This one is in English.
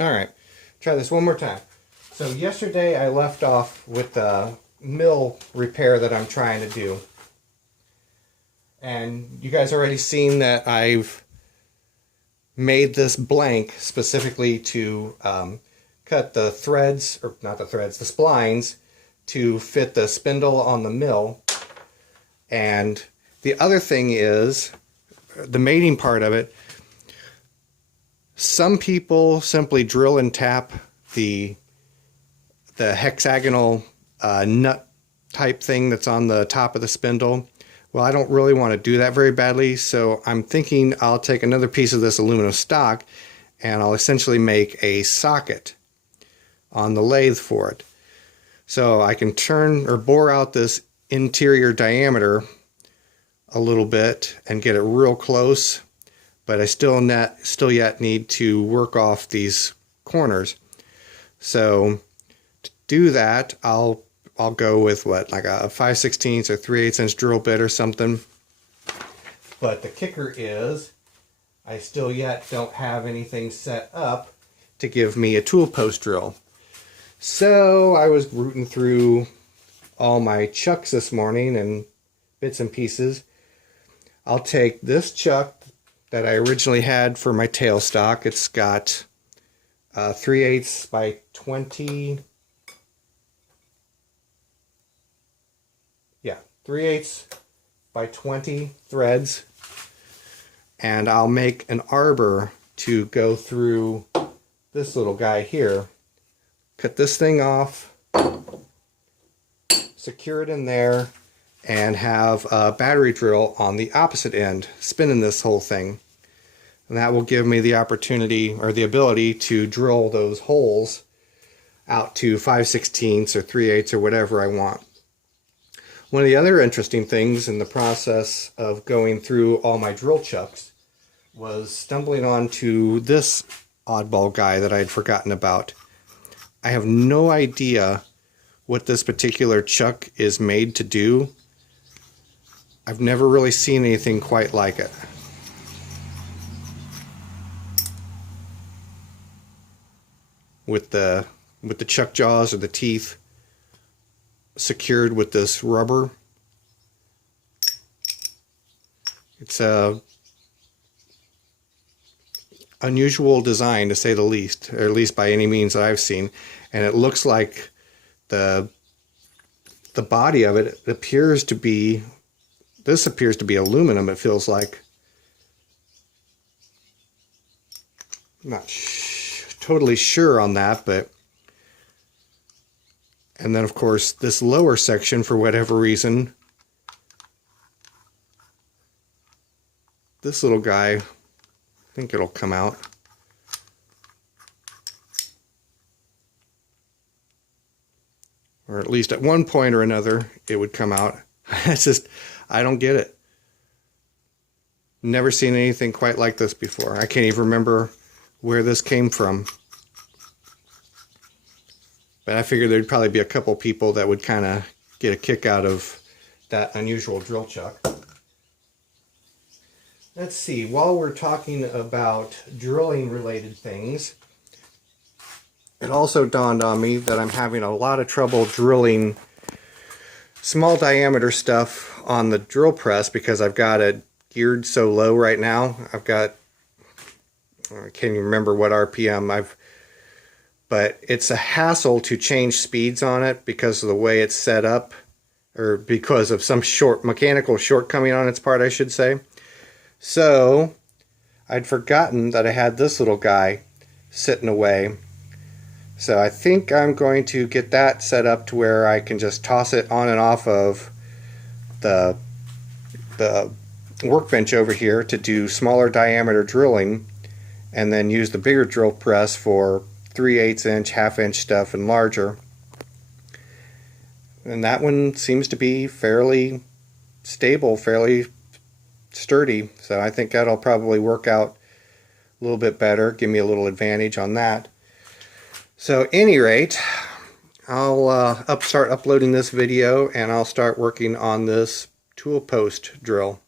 Alright, try this one more time. So yesterday I left off with the mill repair that I'm trying to do. And you guys already seen that I've made this blank specifically to cut the threads, or not the threads, the splines to fit the spindle on the mill. And the other thing is, the mating part of it, some people simply drill and tap the hexagonal nut type thing that's on the top of the spindle. Well, I don't really want to do that very badly, so I'm thinking I'll take another piece of this aluminum stock and I'll essentially make a socket on the lathe for it. So I can turn or bore out this interior diameter a little bit and get it real close, but I still yet need to work off these corners. So to do that, I'll go with what, like a 5/16 or 3/8 inch drill bit or something. But the kicker is, I still yet don't have anything set up to give me a tool post drill. So I was rooting through all my chucks this morning and bits and pieces. I'll take this chuck that I originally had for my tailstock. It's got 3/8 by 20. Yeah, 3/8 by 20 threads. And I'll make an arbor to go through this little guy here. Cut this thing off, secure it in there, and have a battery drill on the opposite end, spinning this whole thing. And that will give me the opportunity, or the ability, to drill those holes out to 5/16 or 3/8 or whatever I want. One of the other interesting things in the process of going through all my drill chucks was stumbling onto this oddball guy that I had forgotten about. I have no idea what this particular chuck is made to do. I've never really seen anything quite like it. With the chuck jaws or the teeth secured with this rubber. It's a unusual design, to say the least, or at least by any means that I've seen. And it looks like the body of it appears to be, this appears to be aluminum, it feels like. I'm not totally sure on that, but... And then, of course, this lower section, for whatever reason, this little guy, I think it'll come out. Or at least at one point or another, it would come out. It's just, I don't get it. Never seen anything quite like this before. I can't even remember where this came from. But I figured there'd probably be a couple people that would kind of get a kick out of that unusual drill chuck. Let's see, while we're talking about drilling related things, it also dawned on me that I'm having a lot of trouble drilling small diameter stuff on the drill press because I've got it geared so low right now. I've got, I can't even remember what RPM but it's a hassle to change speeds on it because of the way it's set up, or because of some mechanical shortcoming on its part, I should say. So I'd forgotten that I had this little guy sitting away. So I think I'm going to get that set up to where I can just toss it on and off of the workbench over here to do smaller diameter drilling, and then use the bigger drill press for 3/8 inch, half-inch stuff and larger. And that one seems to be fairly stable, fairly sturdy, so I think that'll probably work out a little bit better, give me a little advantage on that. So at any rate, I'll start uploading this video, and I'll start working on this tool post drill.